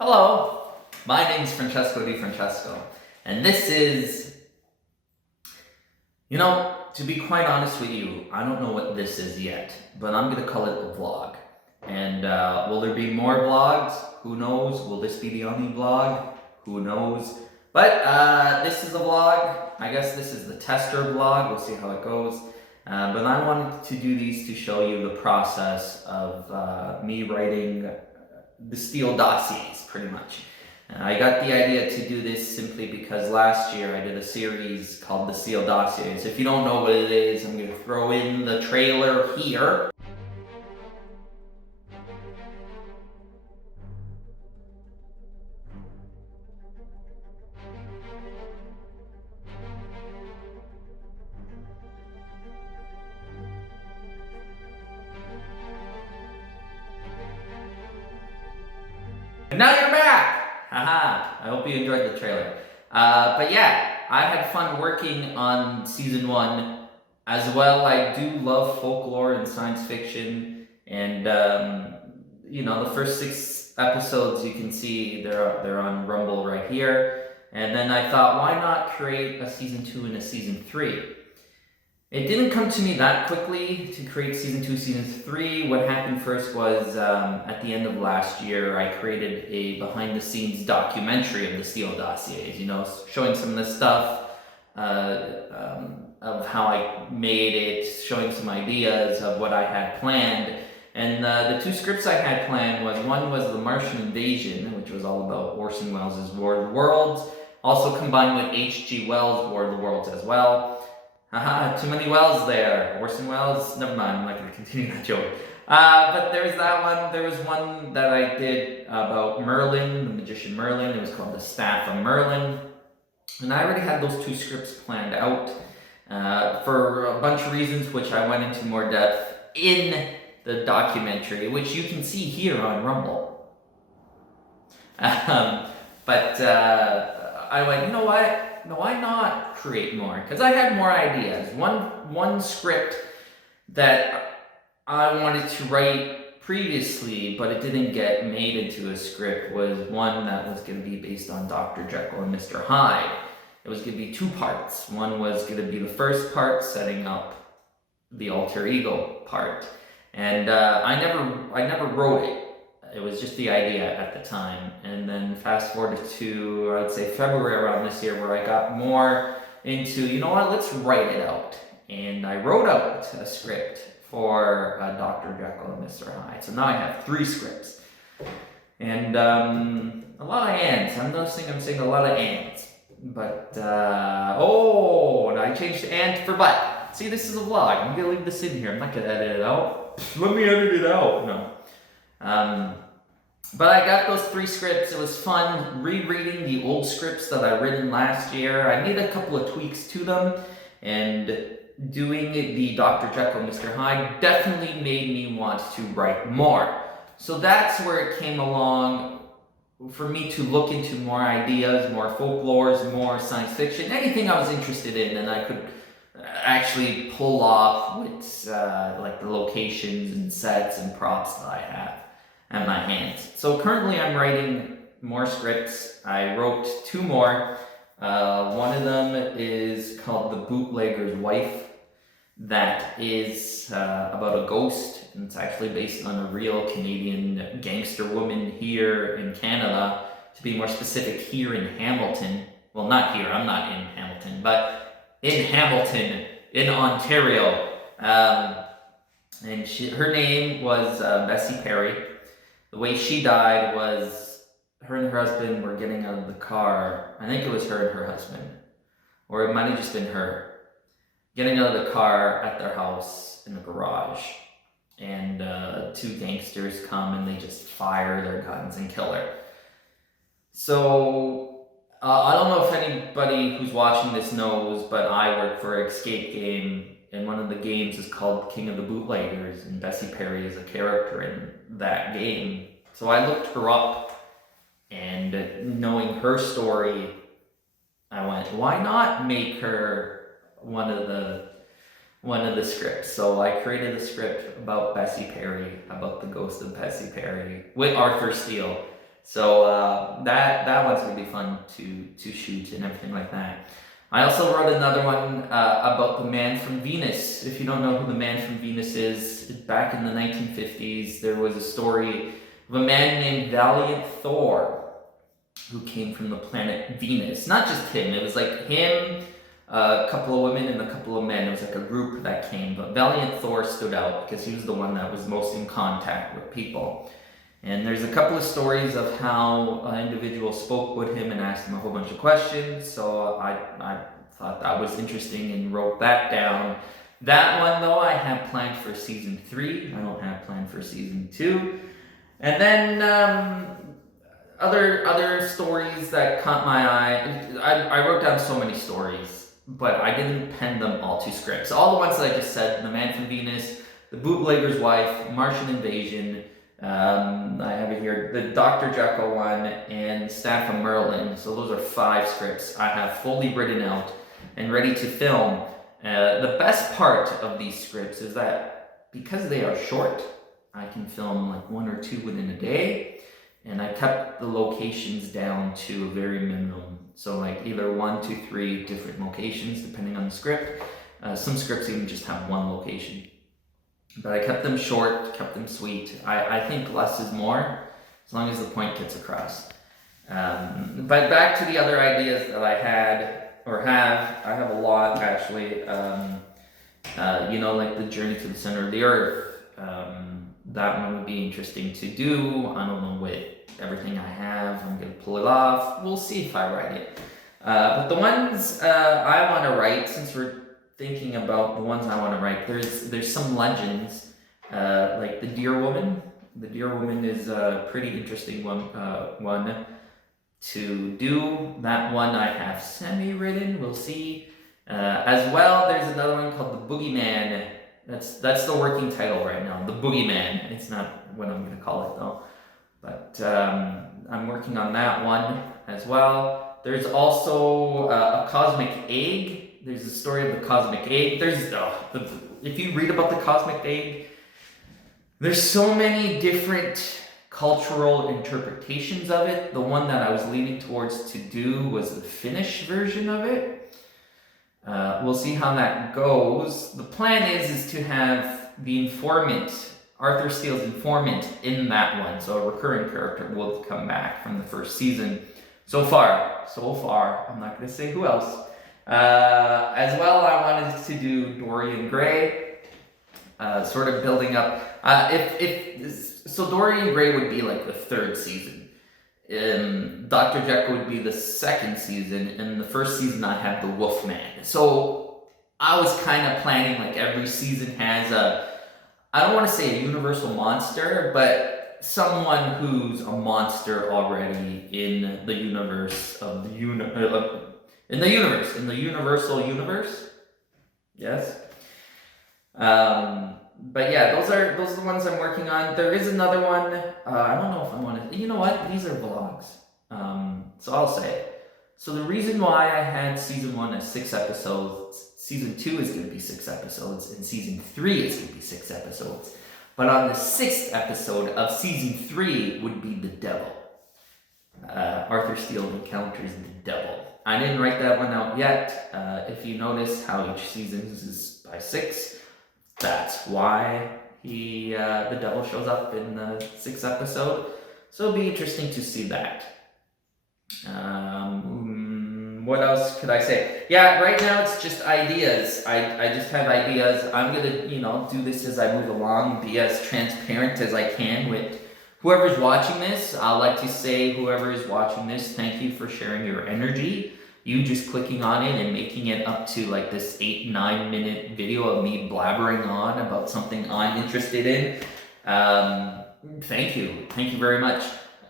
Hello, my name is Francesco Di Francesco, and this is, to be quite honest with you, I don't know what this is yet, but I'm going to call it a vlog. And will there be more vlogs? Who knows? Will this be the only vlog? Who knows? But this is a vlog. I guess this is the tester vlog. We'll see how it goes. But I wanted to do these to show you the process of me writing the Steele Dossiers, pretty much. I got the idea to do this simply because last year I did a series called the Steele Dossiers. If you don't know what it is, I'm going to throw in the trailer here. Now you're back! Haha, I hope you enjoyed the trailer. But yeah, I had fun working on season 1 as well. I do love folklore and science fiction, and the first 6 episodes you can see they're on Rumble right here. And then I thought, why not create a season 2 and a season 3? It didn't come to me that quickly to create season 2, season 3. What happened first was at the end of last year, I created a behind-the-scenes documentary of the Steele Dossiers, showing some of the stuff of how I made it, showing some ideas of what I had planned. And the 2 scripts I had planned one was The Martian Invasion, which was all about Orson Welles' War of the Worlds, also combined with H.G. Wells' War of the Worlds as well. Haha, too many Wells there. Orson Welles? Never mind, I'm not going to continue that joke. But there's that one. There was one that I did about Merlin, the magician Merlin. It was called The Staff of Merlin. And I already had those 2 scripts planned out for a bunch of reasons, which I went into more depth in the documentary, which you can see here on Rumble. But I went, you know what? Why not create more? Because I had more ideas. One script that I wanted to write previously, but it didn't get made into a script, was one that was going to be based on Dr. Jekyll and Mr. Hyde. It was going to be 2 parts. One was going to be the first part, setting up the alter ego part, and I never wrote it. It was just the idea at the time. And then fast forward to, I would say, February around this year, where I got more into, let's write it out. And I wrote out a script for Dr. Jekyll and Mr. Hyde. So now I have 3 scripts. And a lot of ands. I'm noticing I'm saying a lot of ands. But, and I changed and for but. See, this is a vlog. I'm going to leave this in here. I'm not going to edit it out. Let me edit it out. No. But I got those 3 scripts. It was fun rereading the old scripts that I written last year. I made a couple of tweaks to them, and doing the Dr. Jekyll and Mr. Hyde definitely made me want to write more. So that's where it came along for me to look into more ideas, more folklores, more science fiction, anything I was interested in, and I could actually pull off with like the locations and sets and props that I have at my hands. So currently I'm writing more scripts. I wrote 2 more. One of them is called The Bootlegger's Wife. That is about a ghost, and it's actually based on a real Canadian gangster woman here in Canada. To be more specific, here in Hamilton. Well, not here, I'm not in Hamilton, but in Hamilton, in Ontario. And her name was Bessie Perry. The way she died was her and her husband were getting out of the car. I think it was her and her husband, or it might have just been her, getting out of the car at their house in the garage. And 2 gangsters come and they just fire their guns and kill her. So I don't know if anybody who's watching this knows, but I work for an escape game, and one of the games is called King of the Bootleggers, and Bessie Perry is a character in that game. So I looked her up, and knowing her story, I went, why not make her one of the scripts? So I created a script about Bessie Perry, about the ghost of Bessie Perry, with Arthur Steele. So that one's gonna be fun to shoot and everything like that. I also wrote another one about the Man from Venus. If you don't know who the Man from Venus is, back in the 1950s, there was a story of a man named Valiant Thor who came from the planet Venus. Not just him, it was like him, a couple of women, and a couple of men. It was like a group that came, but Valiant Thor stood out because he was the one that was most in contact with people. And there's a couple of stories of how an individual spoke with him and asked him a whole bunch of questions. So I thought that was interesting and wrote that down. That one, though, I have planned for season 3. I don't have planned for season 2. And then other stories that caught my eye. I wrote down so many stories, but I didn't pen them all to scripts. All the ones that I just said: The Man from Venus, The Bootlegger's Wife, Martian Invasion. I have it here, the Dr. Jekyll one, and Staff of Merlin. So those are 5 scripts I have fully written out and ready to film. The best part of these scripts is that because they are short, I can film like 1 or 2 within a day, and I kept the locations down to a very minimum. So like either 1 to 3 different locations depending on the script. Some scripts even just have 1 location. But I kept them short, kept them sweet. I think less is more, as long as the point gets across. But back to the other ideas that I had, or have. I have a lot, actually. Like the Journey to the Center of the Earth. That one would be interesting to do. I don't know what everything I have. I'm going to pull it off. We'll see if I write it. But the ones I want to write, since we're thinking about the ones I want to write, there's some legends, like the Deer Woman. The Deer Woman is a pretty interesting one to do. That one I have semi-written, we'll see. As well, there's another one called The Boogeyman. That's the working title right now, The Boogeyman. It's not what I'm going to call it though. But I'm working on that one as well. There's also a Cosmic Egg. There's a story of the Cosmic Egg. If you read about the Cosmic Egg, there's so many different cultural interpretations of it. The one that I was leaning towards to do was the Finnish version of it. We'll see how that goes. The plan is to have the informant, Arthur Steele's informant, in that one. So a recurring character will come back from the first season. So far, I'm not going to say who else. As well, I wanted to do Dorian Gray, sort of building up. So Dorian Gray would be like the 3rd season. Dr. Jekyll would be the 2nd season, and the 1st season I have the Wolfman. So I was kind of planning like every season has I don't want to say a universal monster, but someone who's a monster already in the universe of the in the universal universe. Yes. But yeah, those are the ones I'm working on. There is another one. I don't know if I want to. You know what? These are vlogs. So I'll say it. So the reason why I had season 1 as 6 episodes, season 2 is going to be 6 episodes, and season 3 is going to be 6 episodes. But on the 6th episode of season 3 would be the devil. Arthur Steele encounters the devil. I didn't write that one out yet. If you notice how each season is by 6, that's why the devil shows up in the 6th episode. So it'll be interesting to see that. What else could I say? Yeah, right now it's just ideas. I just have ideas. I'm gonna, do this as I move along, be as transparent as I can with whoever's watching this. I'd like to say, whoever is watching this, thank you for sharing your energy. You just clicking on it and making it up to like this 8-9 minute video of me blabbering on about something I'm interested in. Thank you very much.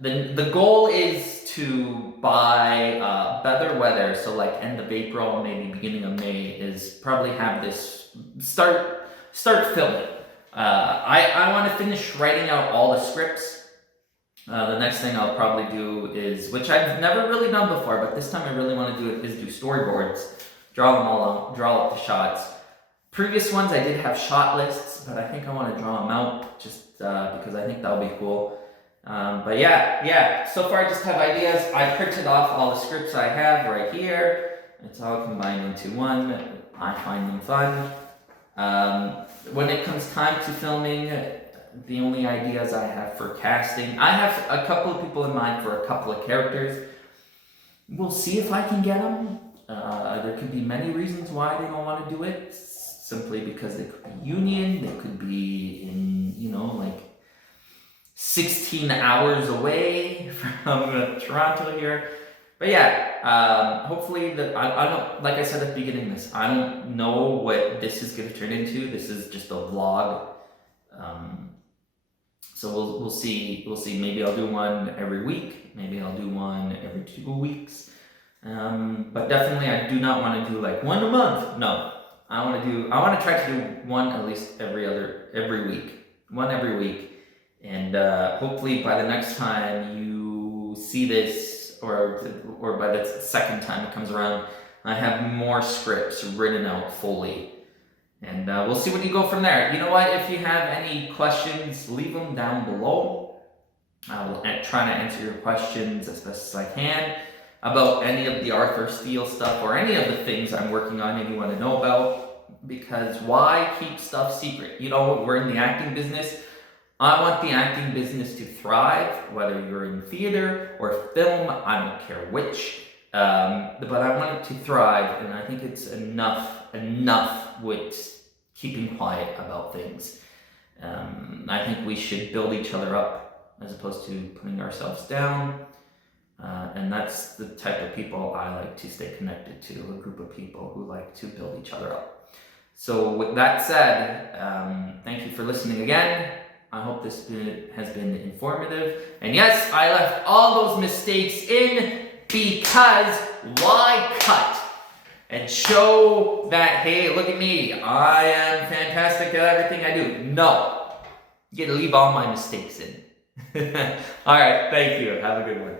The goal is to by better weather, so like end of April, maybe beginning of May, is probably have this start filming. I want to finish writing out all the scripts. The next thing I'll probably do is, which I've never really done before, but this time I really want to do it, is do storyboards, draw them all out, draw up the shots. Previous ones I did have shot lists, but I think I want to draw them out just because I think that'll be cool. But yeah, so far I just have ideas. I printed off all the scripts I have right here. It's all combined into one. I find them fun. When it comes time to filming, the only ideas I have for casting, I have a couple of people in mind for a couple of characters. We'll see if I can get them. There could be many reasons why they don't want to do it. Simply because they could be union, they could be in, like 16 hours away from Toronto here. But yeah, hopefully I don't, like I said at the beginning of this, I don't know what this is going to turn into. This is just a vlog. So we'll see. Maybe I'll do one every week. Maybe I'll do one every 2 weeks. But definitely I do not want to do like one a month. No, I want to try to do one at least every week. One every week. And hopefully by the next time you see this, or by the second time it comes around, I have more scripts written out fully. And we'll see what you go from there. You know what? If you have any questions, leave them down below. I will try to answer your questions as best as I can about any of the Arthur Steele stuff or any of the things I'm working on and you want to know about. Because why keep stuff secret? We're in the acting business. I want the acting business to thrive, whether you're in theater or film, I don't care which. But I want it to thrive, and I think it's enough with keeping quiet about things. I think we should build each other up as opposed to putting ourselves down. And that's the type of people I like to stay connected to, a group of people who like to build each other up. So with that said, thank you for listening again. I hope this has been informative. And yes, I left all those mistakes in because why cut? And show that, hey, look at me, I am fantastic at everything I do. No, you gotta leave all my mistakes in. All right, thank you. Have a good one.